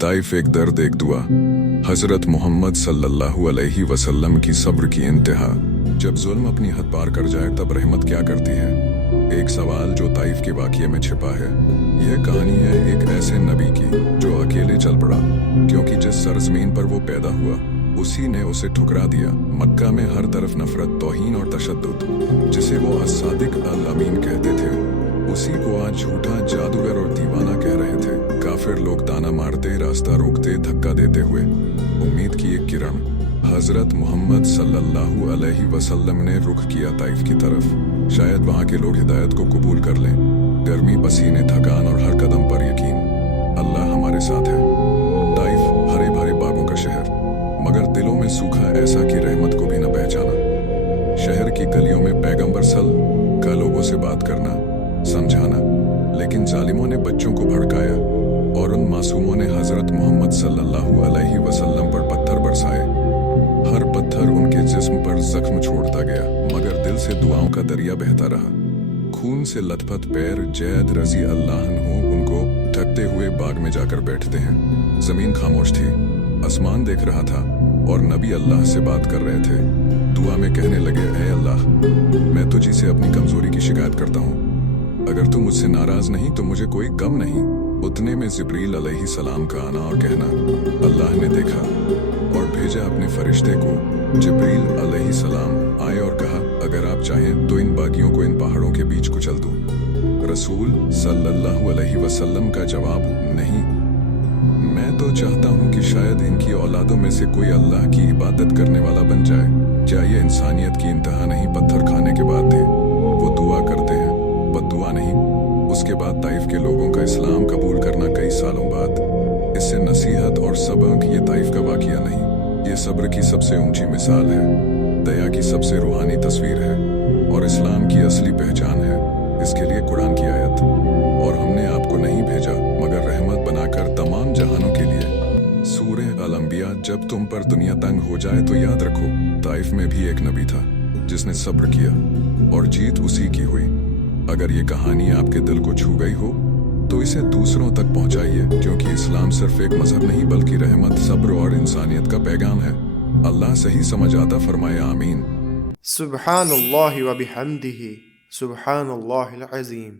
Taif एक दर्द एक दुआ। हजरत मोहम्मद सल्लल्लाहु अलैहि वसल्लम की सब्र की इंतहा। जब जुल्म अपनी हद पार कर जाए तब रहमत क्या करती है। एक सवाल जो ताइफ के वाक़ये में छिपा है। यह कहानी है एक ऐसे नबी की जो अकेले चल पड़ा, क्योंकि जिस सरजमीन पर वो पैदा हुआ उसी ने उसे ठुकरा दिया। मक्का में हर तरफ नफरत, तौहीन और तशद्दुद। जिसे वो अस्सादिक अल अमीन कहते थे, उसी को आज झूठा, जादूगर और दीवाना कह रहे थे। काफिर लोग ताना मारते, रास्ता रोकते, धक्का देते हुए उम्मीद की एक किरण हजरत मोहम्मद सल्लल्लाहु अलैहि वसल्लम ने रुख किया ताइफ की तरफ। शायद वहाँ के लोग हिदायत को कबूल कर लें। गर्मी, पसीने, थकान और हर कदम पर यकीन, अल्लाह हमारे साथ है। ताइफ हरे भरे बागों का शहर, मगर दिलों में सूखा ऐसा कि रहमत को भी न पहचाना। शहर की गलियों में पैगंबर सल्लल्लाहु का लोगों से बात करना, समझाना, लेकिन जालिमों ने बच्चों को भड़काया और उन मासूमों ने हजरत मोहम्मद सल्लल्लाहु अलैहि वसल्लम पर पत्थर बरसाए। हर पत्थर उनके जिस्म पर जख्म छोड़ता गया, मगर दिल से दुआओं का दरिया बहता रहा। खून से लथपथ पैर जैद रजी अल्लाह अन्हु उनको ढकते हुए बाग में जाकर बैठते हैं। जमीन खामोश थी, आसमान देख रहा था और नबी अल्लाह से बात कर रहे थे। दुआ में कहने लगे, ऐ अल्लाह, मैं तुझी से अपनी कमजोरी की शिकायत करता हूँ। अगर तू मुझसे नाराज नहीं तो मुझे कोई गम नहीं। उतने में जिब्रील अलैहि सलाम का आना और कहना। अल्लाह ने देखा और भेजा अपने फरिश्ते को। जिब्रील अलैहि सलाम आए और कहा, अगर आप चाहें तो इन बागियों को इन पहाड़ों के बीच कुचल दूं। रसूल सल्लल्लाहु अलैहि वसल्लम का जवाब, नहीं, मैं तो चाहता हूं कि शायद इनकी औलादों में से कोई अल्लाह की इबादत करने वाला बन जाए। क्या ये इंसानियत की इंतहा नहीं? पत्थर खाने के बाद थे वो दुआ करते हैं, बद्दुआ नहीं। उसके बाद ताइफ के लोगों का इस्लाम कबूल करना कई सालों बाद। इससे नसीहत और सबक, ये ताइफ का वाक़या नहीं, ये सब्र की सबसे ऊंची मिसाल है, दया की सबसे रूहानी तस्वीर है और इस्लाम की असली पहचान है। इसके लिए कुरान की आयत, और हमने आपको नहीं भेजा मगर रहमत बनाकर तमाम जहानों के लिए। सूरह अल अंबिया। जब तुम पर दुनिया तंग हो जाए तो याद रखो, ताइफ में भी एक नबी था जिसने सब्र किया और जीत उसी की हुई। अगर ये कहानी आपके दिल को छू गई हो तो इसे दूसरों तक पहुंचाइए, क्योंकि इस्लाम सिर्फ एक मजहब नहीं बल्कि रहमत, सब्र और इंसानियत का पैगाम है। अल्लाह सही समझ आता फरमाए, आमीन। सुब्हानल्लाहि व बिहम्दिही, सुब्हानल्लाहिल अज़ीम।